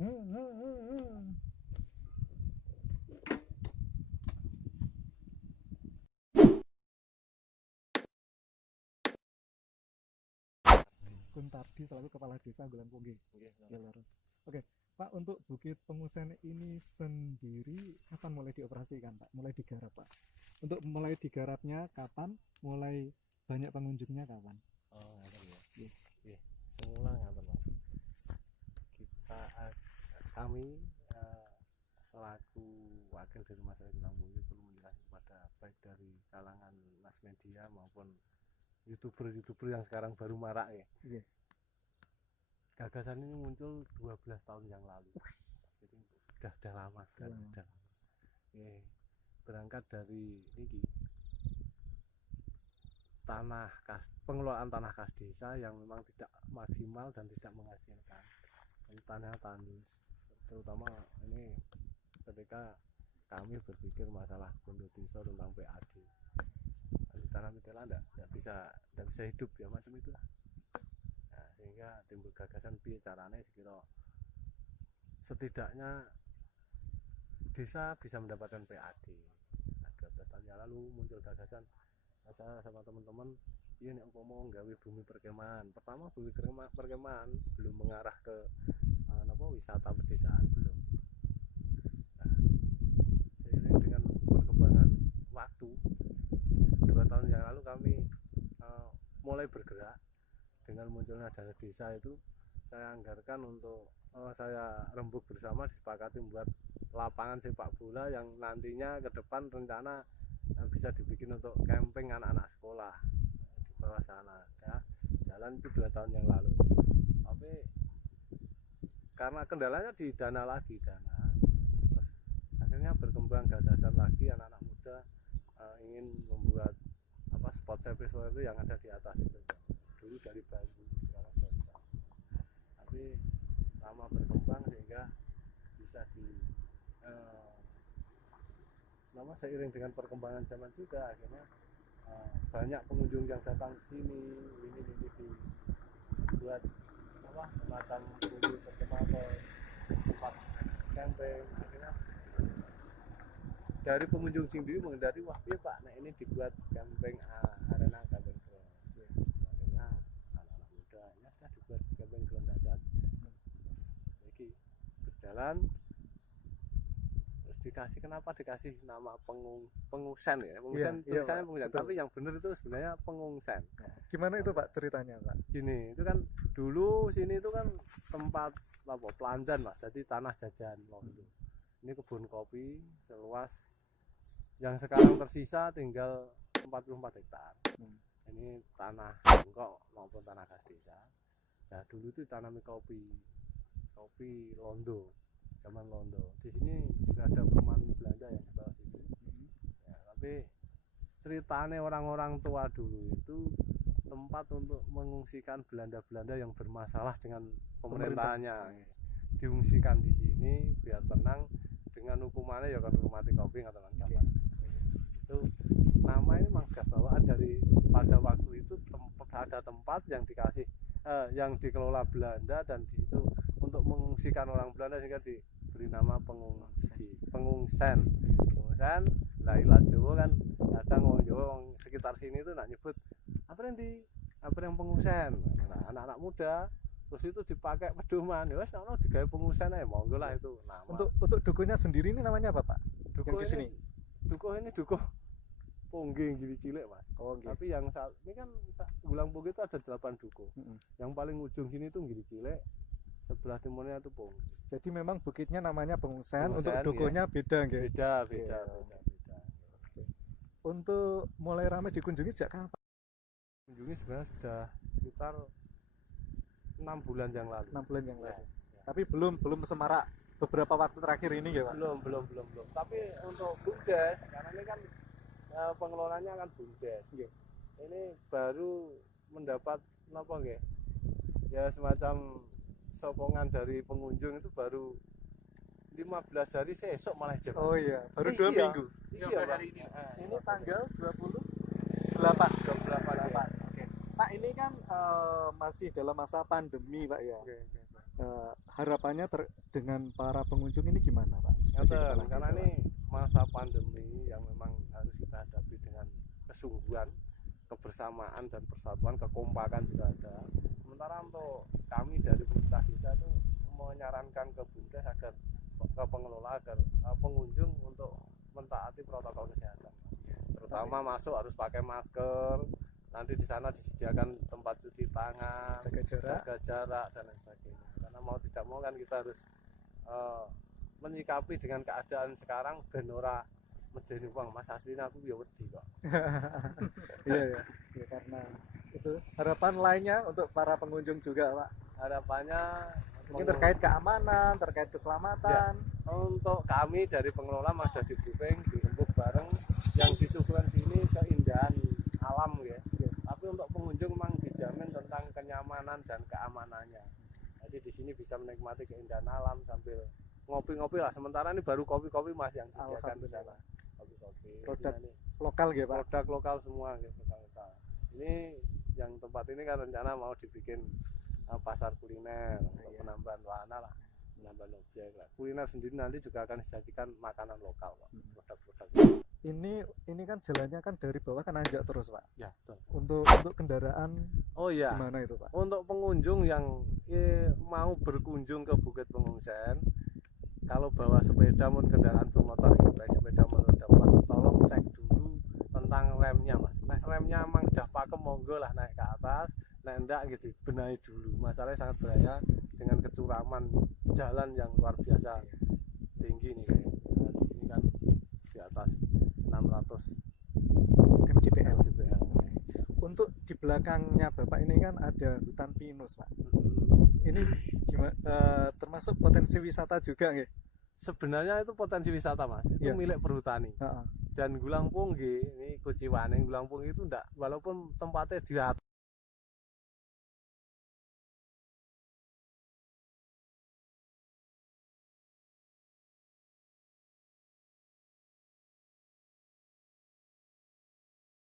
Kuntardi selaku Kepala Desa Anggulan Punggi. Ya, laras. Oke, Pak, untuk Bukit Pengusen ini sendiri kapan mulai dioperasikan, Pak? Mulai digarap, Pak? Untuk mulai digarapnya kapan? Mulai banyak pengunjungnya kapan? Oh, ngaten ya. Nggih. Nggih. Semula ngaten, Mas. Kami selaku wakil dari masyarakat Lampung perlu menjelaskan kepada baik dari kalangan mass media maupun YouTuber yang sekarang baru marak ya. Nggih. Gagasan ini muncul 12 tahun yang lalu. Jadi sudah lama kan. Berangkat dari ini pengelolaan tanah kas desa yang memang tidak maksimal dan tidak menghasilkan. Ini tanah tandus, terutama ini ketika kami berpikir masalah Pondok Desa tentang PAD. Tanah mitela tidak bisa hidup ya macam itu lah. Nah, sehingga timbul gagasan piye carane sekira setidaknya desa bisa mendapatkan PAD. Nah, 12 tahun yang lalu muncul gagasan saya sama teman-teman, iya nek umpama nggawe bumi perkemahan. Pertama bumi perkemahan belum mengarah ke wisata pedesaan belum. Nah, seiring dengan perkembangan waktu 2 tahun yang lalu kami mulai bergerak dengan munculnya dana desa itu. Saya anggarkan untuk saya rembuk bersama disepakati membuat lapangan sepak bola yang nantinya ke depan rencana bisa dibikin untuk camping anak-anak sekolah di bawah sana ya. Jalan itu 2 tahun yang lalu, tapi karena kendalanya di dana terus akhirnya berkembang gagasan lagi anak-anak muda ingin membuat spot service itu yang ada di atas itu. Dulu dari bambu, sekarang dari bambu. Tapi lama berkembang sehingga bisa seiring dengan perkembangan zaman juga akhirnya banyak pengunjung yang datang ke sini. Ini dibuat semacam bumi perkemahan, tempat camping. Akhirnya dari pengunjung sendiri menghindari, wah iya Pak, nah ini dibuat camping arena camping ground. Akhirnya anak-anak muda ya sudah dibuat camping ground saja. Jadi berjalan terus dikasih nama pengungsen ya. Pengungsen tulisannya pengungsen, tapi yang benar itu sebenarnya pengungsen. Gimana itu Pak ceritanya, Pak? Gini, itu kan dulu sini itu kan tempat pelanjan Mas, jadi tanah jajan londo. Ini kebun kopi seluas yang sekarang tersisa tinggal 44 hektar. Ini tanah bengkok maupun tanah kas desa. Nah dulu itu tanami kopi londo, zaman londo. Di sini juga ada perumahan Belanda yang di bawah sini. Ya, tapi ceritanya orang-orang tua dulu itu tempat untuk mengungsikan Belanda-Belanda yang bermasalah dengan pemerintahannya. Diungsikan di sini biar tenang. Dengan hukumannya ya kan mati kopi atau kapan. Itu nama ini memang bawaan dari pada waktu itu ada tempat yang dikasih yang dikelola Belanda dan di situ untuk mengungsikan orang Belanda sehingga diberi nama pengungsen. Lah ilat Jawa kan kadang wong Jawa wong sekitar sini itu nak nyebut apa yang pengungsen. Nah, anak-anak muda terus itu dipakai pedoman ya wes ono digawe pengungsen ae monggo lah itu nama. Untuk dukuhnya sendiri ini namanya apa Pak? Dukuh di sini. Dukuh Pongging gili cilik Mas. Oh, okay. Tapi yang saat ini kan Gulang Punggi itu ada 8 dukuh. Yang paling ujung sini tuh gili cilik, sebelah timurnya itu Pongging. Jadi memang bukitnya namanya Pengungsen, untuk dukuhnya ya. Beda nggih. Beda. Okay. Untuk mulai ramai dikunjungi sejak kapan? Kunjungi sebenarnya sudah sekitar 6 bulan yang lalu. 6 bulan yang lalu. Ya. Tapi belum semarak beberapa waktu terakhir ini ya Pak? Belum. Tapi untuk BUMDes, karena ini kan pengelolanya kan BUMDes. Ya. Ini baru mendapat ya semacam sokongan dari pengunjung itu baru 15 hari sesok malah jam. Oh iya, baru 2 minggu. Iya hari ini. Ini tanggal 28. Oke. Pak ini kan masih dalam masa pandemi Pak ya. Oke. harapannya dengan para pengunjung ini gimana Pak? Sebagai Ngoten, kepala karena desa, ini masa pandemi yang memang harus kita hadapi dengan kesungguhan, kebersamaan dan persatuan, kekompakan juga ada. Sementara untuk kami dari pemerintah desa itu menyarankan ke Bumdes agar ke pengelola agar pengunjung untuk mentaati protokol kesehatan, terutama masuk harus pakai masker, nanti di sana disediakan tempat cuci tangan, jaga jarak dan lain sebagainya. Karena mau tidak mau kan kita harus menyikapi dengan keadaan sekarang ben ora medeni wong. Mas asline aku ya wedi kok. Iya, karena itu harapan lainnya untuk para pengunjung juga Pak. Harapannya Mungkin terkait keamanan, terkait keselamatan. untuk kami dari pengelola sudah di briefing, dirembuk bareng yang disuguhkan sini keindahan alam ya. Tapi untuk pengunjung memang dijamin tentang kenyamanan dan keamanannya. Jadi di sini bisa menikmati keindahan alam sambil ngopi-ngopi lah. Sementara ini baru kopi-kopi Mas yang disediakan di sana. Kopi-kopi. Produk ini lokal gitu Pak. produk lokal semua gitu. Ini yang tempat ini kan rencana mau dibikin pasar kuliner untuk penambahan wahana lah, penambahan objek lah. Kuliner sendiri nanti juga akan disajikan makanan lokal Pak. Produk-produk. Ini kan jalannya kan dari bawah kan nanjak terus Pak. Ya, betul. Untuk kendaraan Oh iya. gimana itu Pak? Untuk pengunjung yang mau berkunjung ke Bukit Pengungsen, kalau bawa sepeda maupun kendaraan bermotor, baik sepeda maupun roda empat, tolong cek dulu tentang remnya Mas. Nek remnya emang udah pakem monggo lah naik ke atas, nek enggak gitu benahi dulu. Masalahnya sangat bahaya dengan kecuraman jalan yang luar biasa tinggi nih kayak. Dan ini kan di atas 600 mdpl. mdpl. Untuk di belakangnya Bapak ini kan ada hutan pinus Pak. Ini gimana, termasuk potensi wisata juga nggih? Sebenarnya itu potensi wisata Mas, itu Iya. milik perhutani. Heeh. Dan Gulang Punggi ini Kuciwane Gulang Punggi itu enggak, walaupun tempatnya di